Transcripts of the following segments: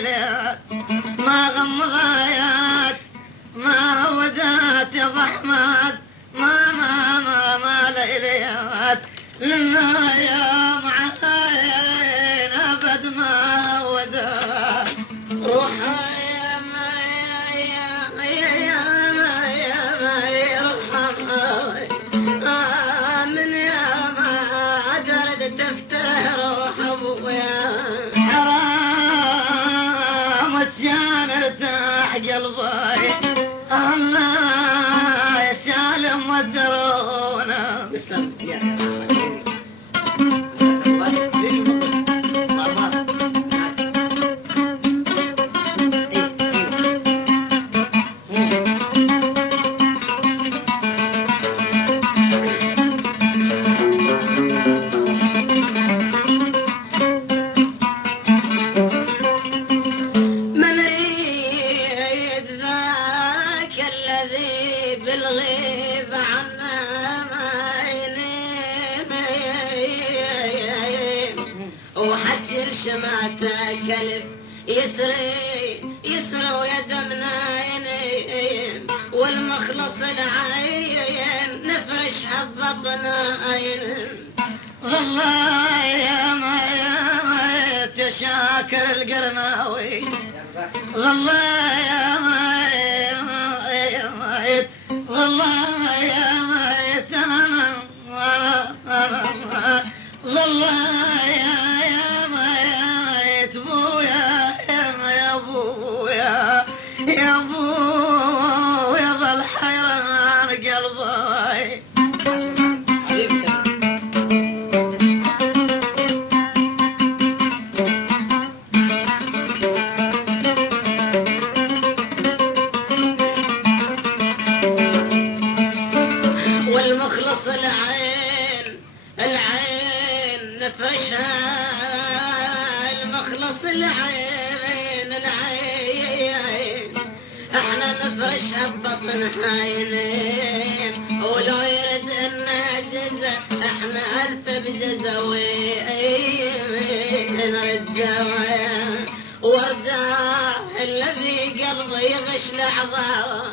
ليلات ما غمضايات ما ودات يا ضحمات ما ليلات لنا يا معاين أبد ما ودات روحها قلبي الله يا سالم ودرونا اسلم يا كلف يسري ويدمنا ينين والمخلص العين نفرش بطنا عين والله يا ما تشاكر القرناوي والله يا ما والله يا ما والله يا ما يا ابويا ظل حيران قلبي والمخلص العين نفرشها المخلص العين احنا نفرشها ببطن عينين ولو يرد انها جزا احنا الف بجزاوي نرد ورده الذي قلبي يغش لحظه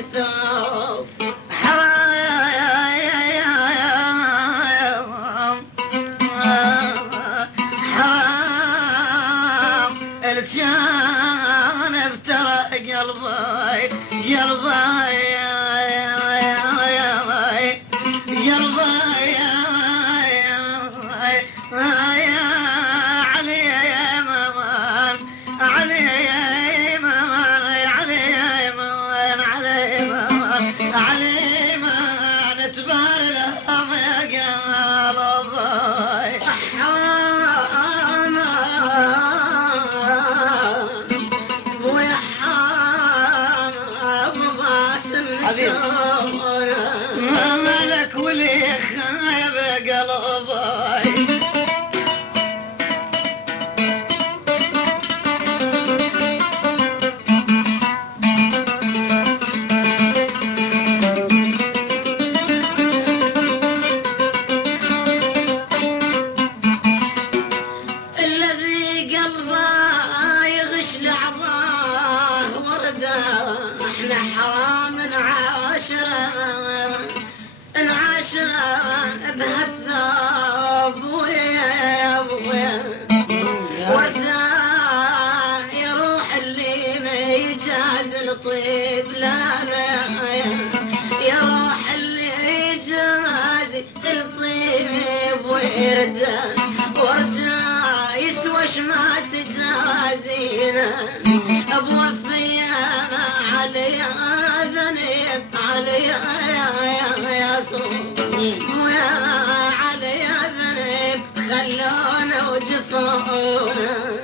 الثوب حرام الجان افترى قلبي علي ما نتبار لهم يا قلبي حرام ويا حرام باسم ما ملك ولي خايب قلبي طيب لا يا روح اللي جازي الطيب ورده يسوى ما تجازينا ابو وفيانا علي ذنب علي يا صوم ويا علي ذنب خلونا وجفونا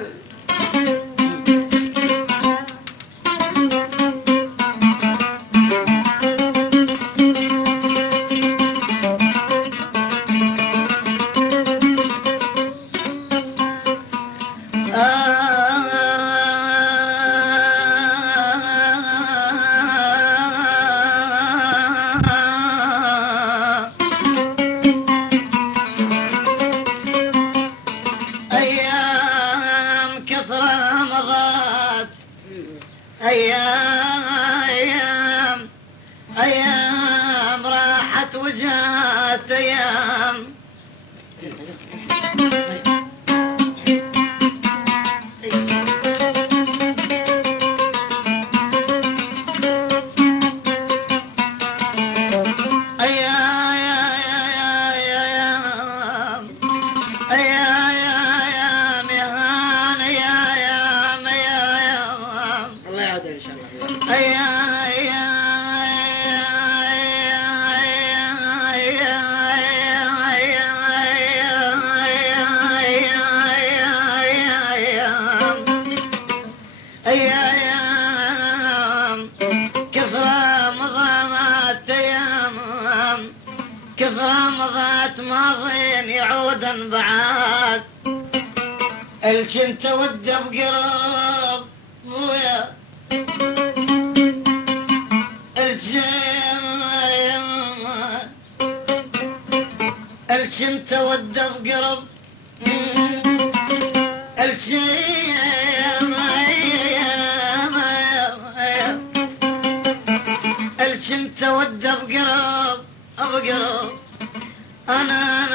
أيام أيام راحت وجات أيام مضات ماضين يعودا بعاد الكنت وده بقرب ويا الكنت وده بقرب الكنت وده بقرب أبقرب أنا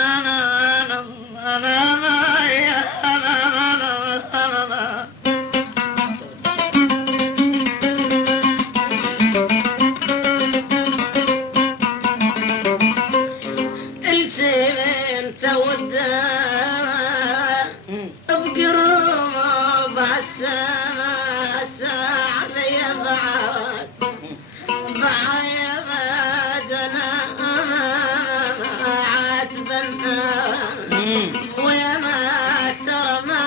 السين تودى بقرب الساعة علي بعد ويا ما ترى ما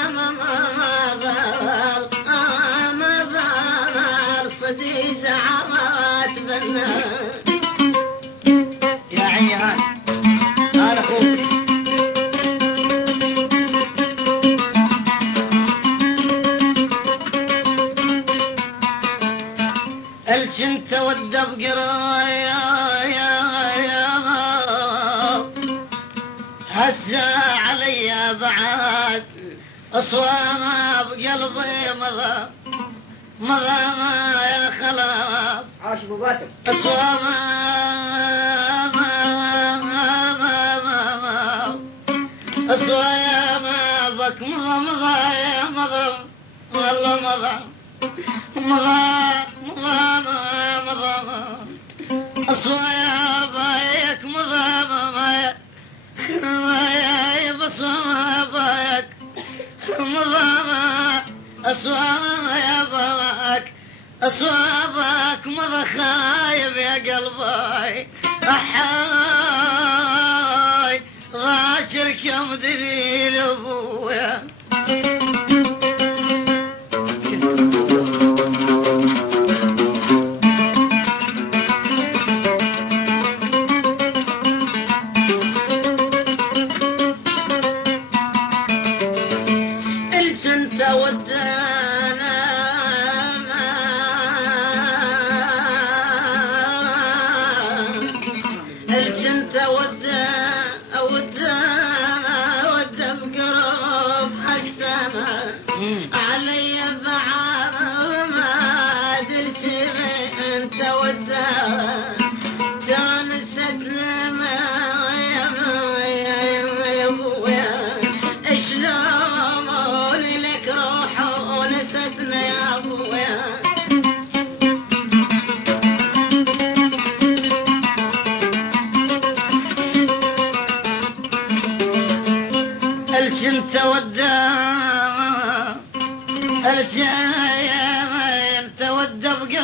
بال صديق عمات بنا يا عيال أنا أخوك الجنت والدبقر هسا علي بعد أصوامها بقلبي مضى ما يا خلاب عاش ابو باسم أصوامها بك مضى والله مضى أصوامها بك مضى يا بصوما باك مضى أصوابك مضى خايب يا قلبي أحاي غاشرك يا مدليل أبويا الجنت ودى بقرب السما علي بعض ما درت انت ودى تونستنا ما يا ابويا شلون لك روح ونستنا يا ابويا الجنت الجنت ودى بقرب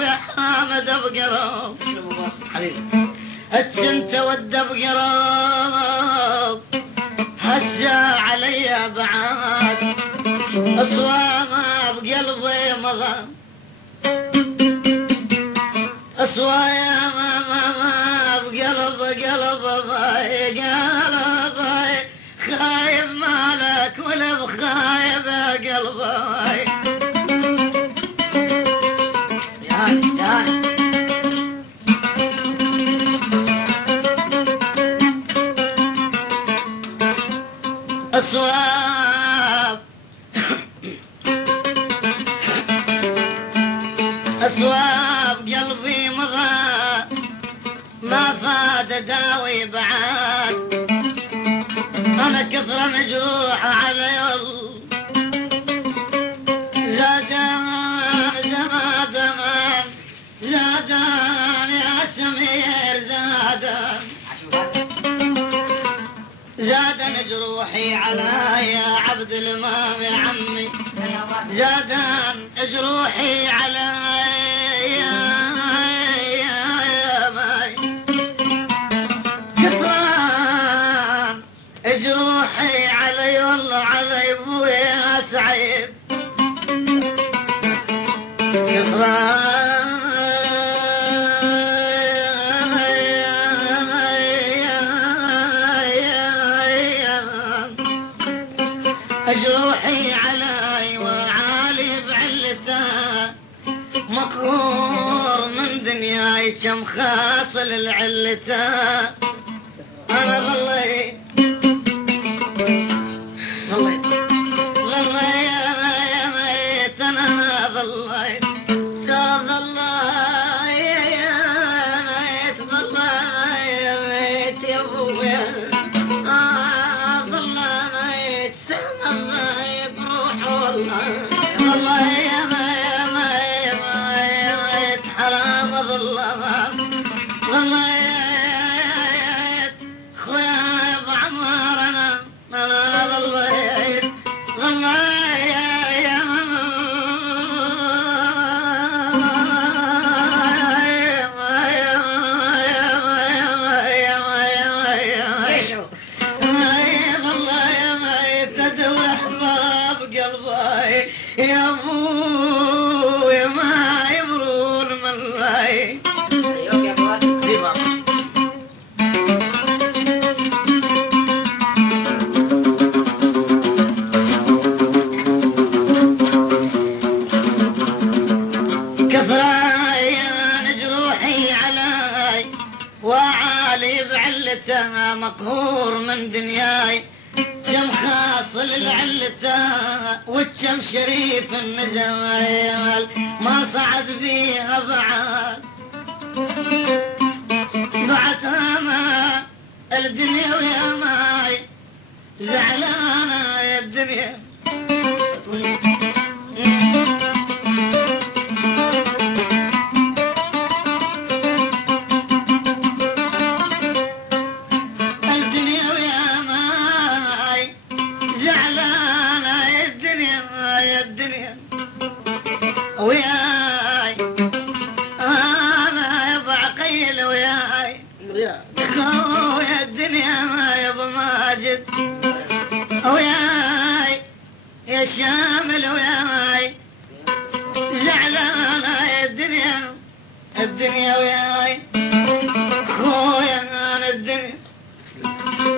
يا حامد بقرب الجنت ودى بقرب هسا علي بعد أصوامها بقلبي مضى أصوامها بقلب خايب مالك ولا بخايب يا قلبي يعني أصواب وصواب قلبي مضى ما فاد داوي بعد أنا كثر مجروح على يل زادان زمان زادان يا سمير زادان زادن جروحي على يا عبد الإمام يا عمي زادن جروحي على يا ماي كثران جروحي علي والله علي ابويا سعيد كثران جروحي علي وعالي بعلته مقهور من دنياي كم خاصل العلته انا ظليت يا ميت انا ظليت يا ميت يا ابويا والله يا ميت حرام ظلام ظليت خويا ابو عمار انا ظليت يا ابوي ما يبرون من لاي كثران جروحي علي وعالي بعلته مقهور من دنياي كم خاصل العلته وكم شريف النزال ما صعد فيها بعد ما الدنيا ويا ماي زعلانة يا الدنيا وياي انا يا بعقيل وياي خويا الدنيا ما يا ابو ماجد وياي يا شامل وياي زعلانه يا الدنيا وياي خويا انا الدنيا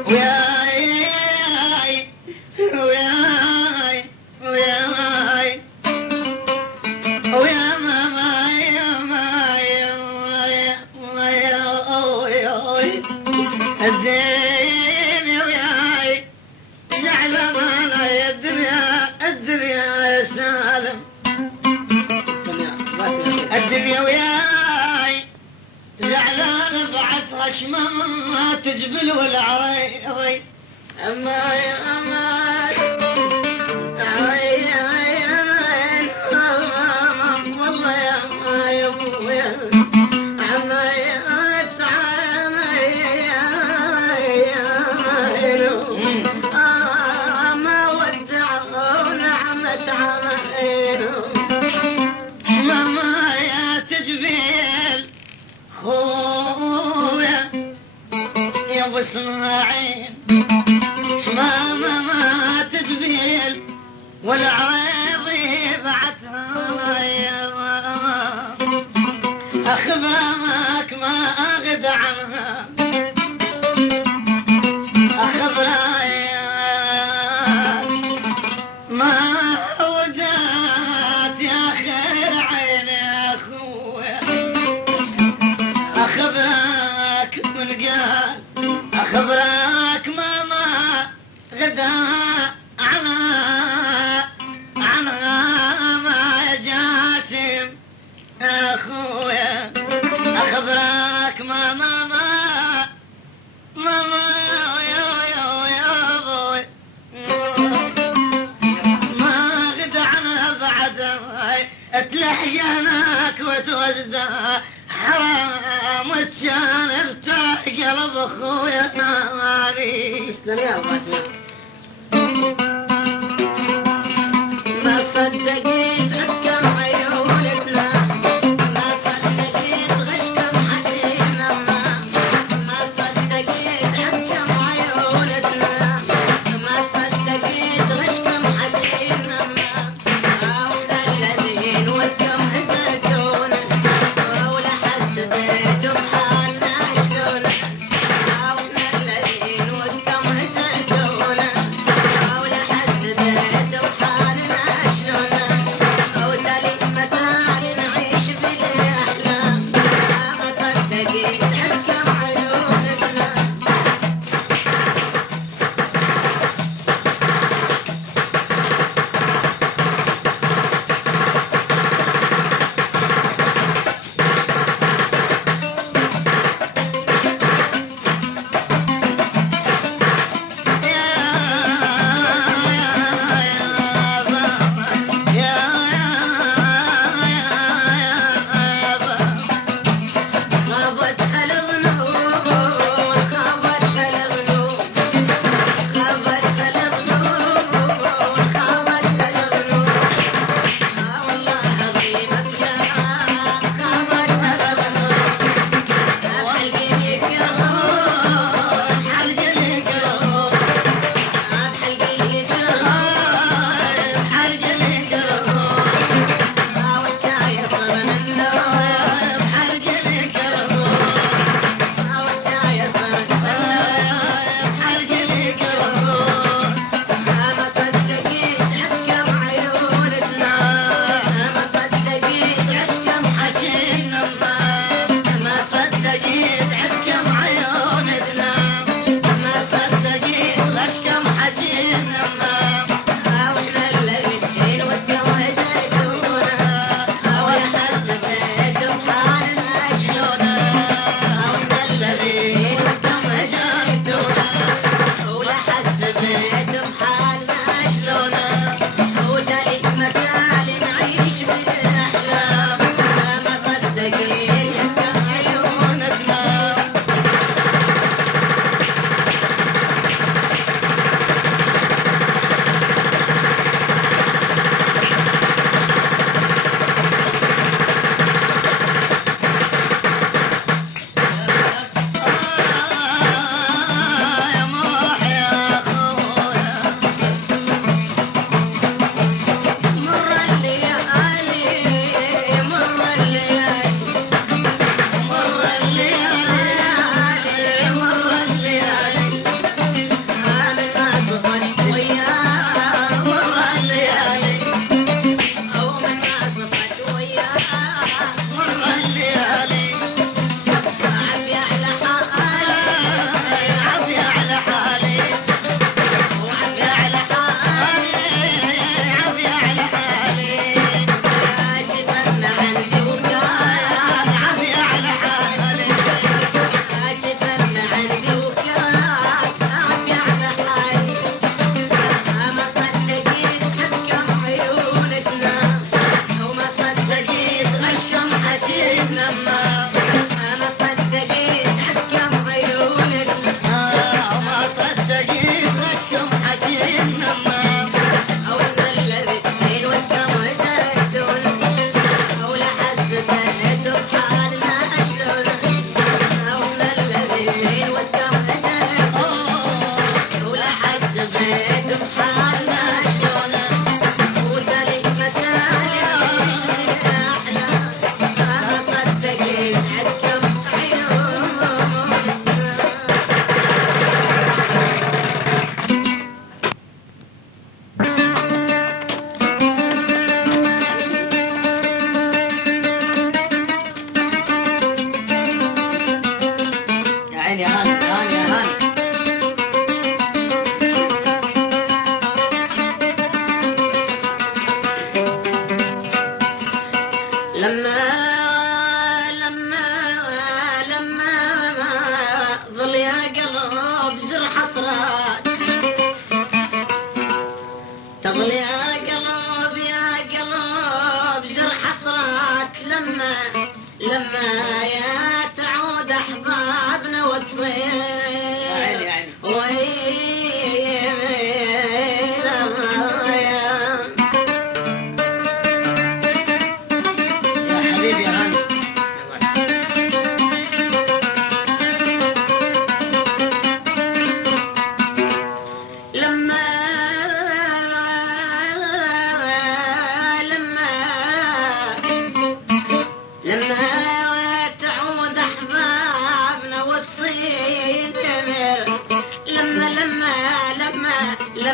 وياي وياي وياي ويا ماما يا الدنيا وياي زعلانة يا الدنيا يا سالم الدنيا وياي زعلانة بعد غشمة ما تجبل ولا عريضي أما يا ماما يا تجبيل خويا يا ابو اسماعيل ماما ما تجبيل والعريضي بعدها يا ماما اخبرك ما اغدى عنها اخبرك ما ودات يا خير عين يا اخويا اخبرك من قال اخبرك تلحقناك وتوزده حرام وتشانف ترى قلب اخويا مالي. تسلم يا ابو اسمع. ما صدقت حكم عيونتنا، ما صدقت غشكم حسينا، ما صدقت حكم عيونتنا، ما صدقت غشكم حسينا. وحنا الذين ودكم هزتونا ولا حسبتم حالنا شلون. وحنا الذين ودكم هزتونا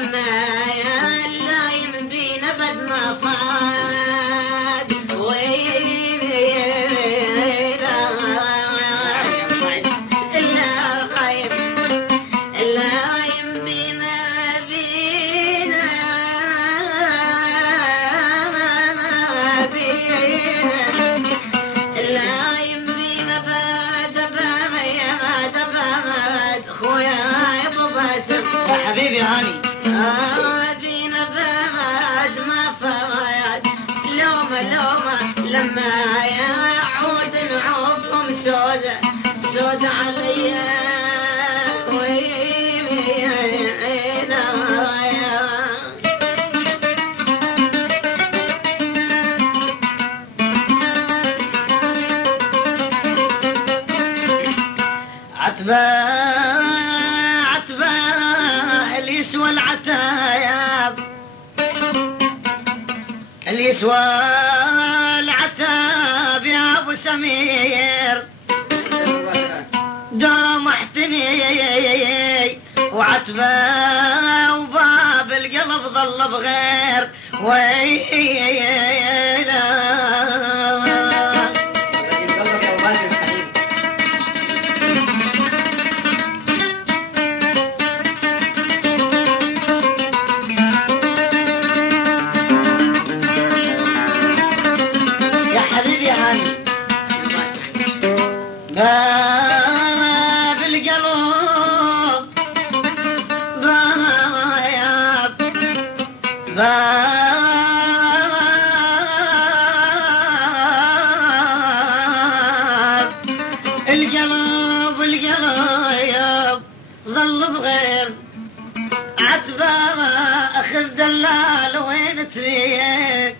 لما اللايم بينا بد ما فاد اللايم بينا اللايم بينا باد خويا يا ابو باسم يا حبيبي هاني بينا بعد ما فايد لومه لما يعود نعوفهم سودة عليا عتبة اللي يسوى العتايب اللي يسوى العتاب يا ابو سمير دامحتني وعتبة وباب القلب ظل بغير ويلا باب القلب باب القلب ظل بغير عتبة أخذ دلال وين تريك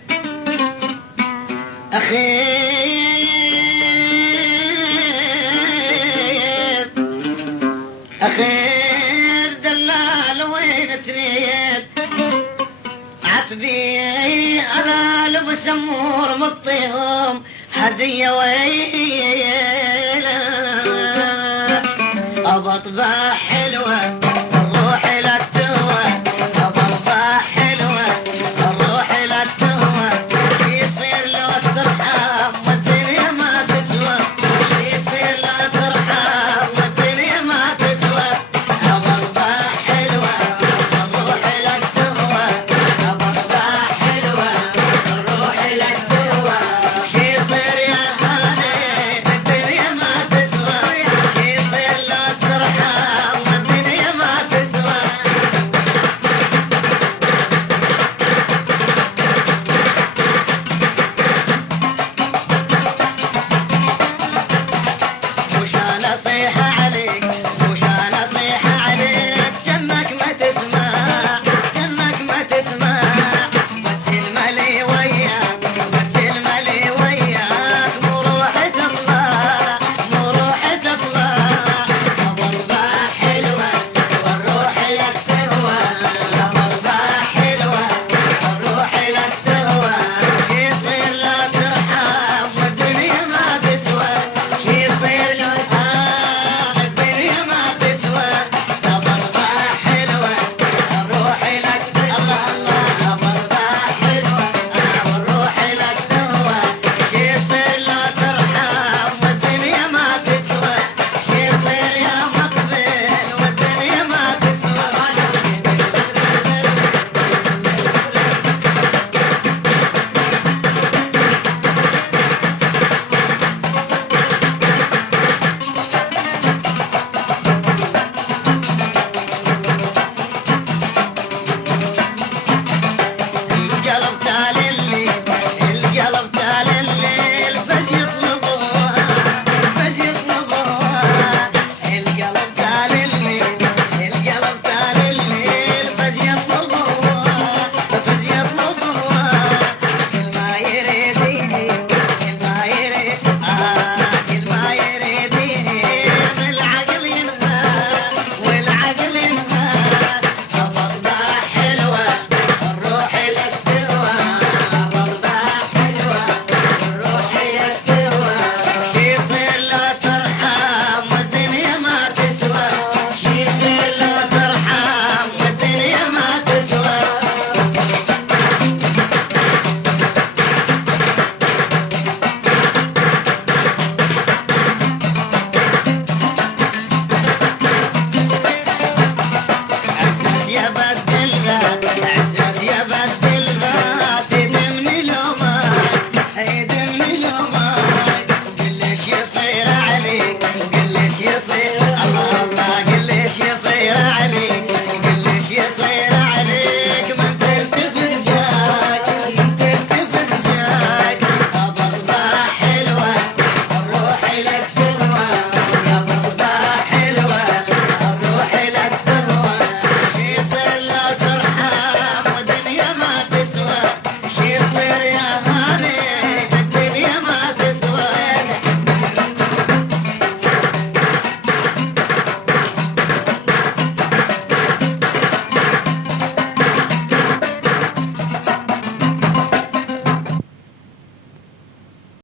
أخير دلال وين تريد عتبي أنا لبس أمور مطيهم هدية ويلا أبطبح